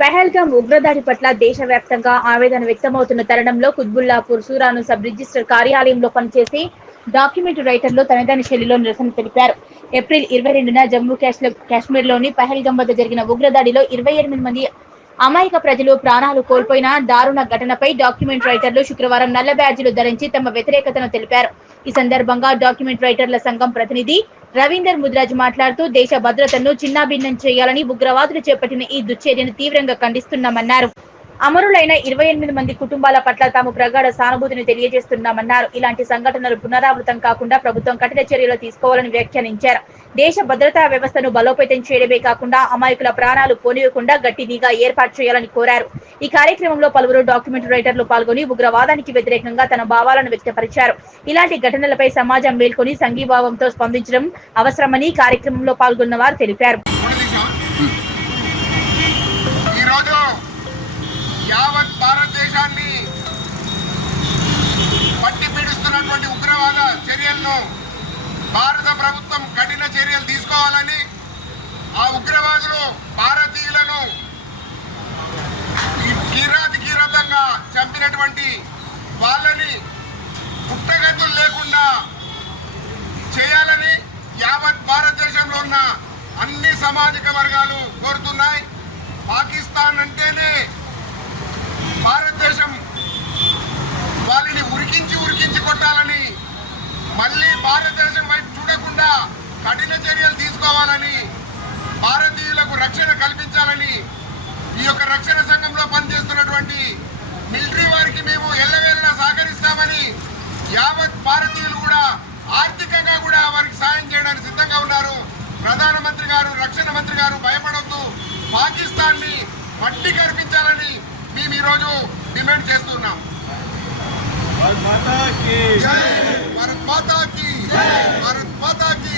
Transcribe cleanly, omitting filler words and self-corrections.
పహల్గామ్ ఉగ్రదాడి పట్ల దేశవ్యాప్తంగా ఆవేదన వ్యక్తమవుతున్న తరుణంలో కుత్బుల్లాపూర్ సూరాను సబ్ రిజిస్టర్ కార్యాలయంలో పనిచేసి డాక్యుమెంటరీ రైటర్లు తనదైన శైలిలో నిరసన తెలిపారు. ఏప్రిల్ 22న జమ్మూ కాశ్మీర్లోని పహల్గామ్ వద్ద జరిగిన ఉగ్రదాడిలో 28 మంది అమాయక ప్రజలు ప్రాణాలు కోల్పోయిన దారుణ ఘటనపై డాక్యుమెంటరీ రైటర్లు శుక్రవారం నల్ల బ్యాడ్జీలు ధరించి తమ వ్యతిరేకతను తెలిపారు. ఈ సందర్భంగా డాక్యుమెంటరీ రైటర్ల సంఘం ప్రతినిధి రవీందర్ ముద్రాజ్ మాట్లాడుతూ దేశ భద్రతను చిన్నాభిన్నం చేయాలని ఉగ్రవాదులు చేపట్టిన ఈ దుశ్చర్యను తీవ్రంగా ఖండిస్తున్నామన్నారు. అమరులైన 28 మంది కుటుంబాల పట్ల తాము ప్రగాఢ సానుభూతిని తెలియజేస్తున్నామన్నారు. ఇలాంటి సంఘటనలు పునరావృతం కాకుండా ప్రభుత్వం కఠిన చర్యలు తీసుకోవాలని వ్యాఖ్యానించారు. దేశ భద్రతా వ్యవస్థను బలోపేతం చేయడమే కాకుండా అమాయకుల ప్రాణాలు పోనివ్వకుండా గట్టి నిఘా ఏర్పాటు చేయాలని కోరారు. ఈ కార్యక్రమంలో పలువురు డాక్యుమెంటరీ రైటర్లు పాల్గొని ఉగ్రవాదానికి వ్యతిరేకంగా తన భావాలను వ్యక్తపరిచారు. ఇలాంటి ఘటనలపై సమాజం మేల్కొని సంఘీభావంతో స్పందించడం అవసరమని కార్యక్రమంలో పాల్గొన్న వారు తెలిపారు. యావత్ భారతదేశాన్ని పట్టి పీడిస్తున్నటువంటి ఉగ్రవాద చర్యలను భారత ప్రభుత్వం కఠిన చర్యలు తీసుకోవాలని, ఆ ఉగ్రవాదులు భారతీయులను కిరాతంగా చంపినటువంటి వాళ్ళని పుట్టగతులు లేకుండా చేయాలని యావత్ భారతదేశంలో ఉన్న అన్ని సామాజిక వర్గాలు కోరుతున్నాయి. పాకిస్తాన్ అంటేనే భారతదేశం వాళ్ళని ఉరికించి కొట్టాలని, మళ్ళీ భారతదేశం వైపు చూడకుండా కఠిన చర్యలు తీసుకోవాలని, భారతీయులకు రక్షణ కల్పించాలని ఈ యొక్క రక్షణ సంఘంలో పనిచేస్తున్నటువంటి మిలిటరీ వారికి మేము ఎల్లవేళలా సహకరిస్తామని, యావత్ భారతీయులు కూడా ఆర్థికంగా కూడా వారికి సాయం చేయడానికి సిద్ధంగా ఉన్నారు. ప్రధానమంత్రి గారు, రక్షణ మంత్రి గారు భయపడొద్దు, పాకిస్తాన్ ని మట్టి కల్పించాలని మేము ఈరోజు డిమాండ్ చేస్తున్నాం. భారత్ మాతా కీ జై, భారత్ మాతా కీ జై, భారత్ మాతా కీ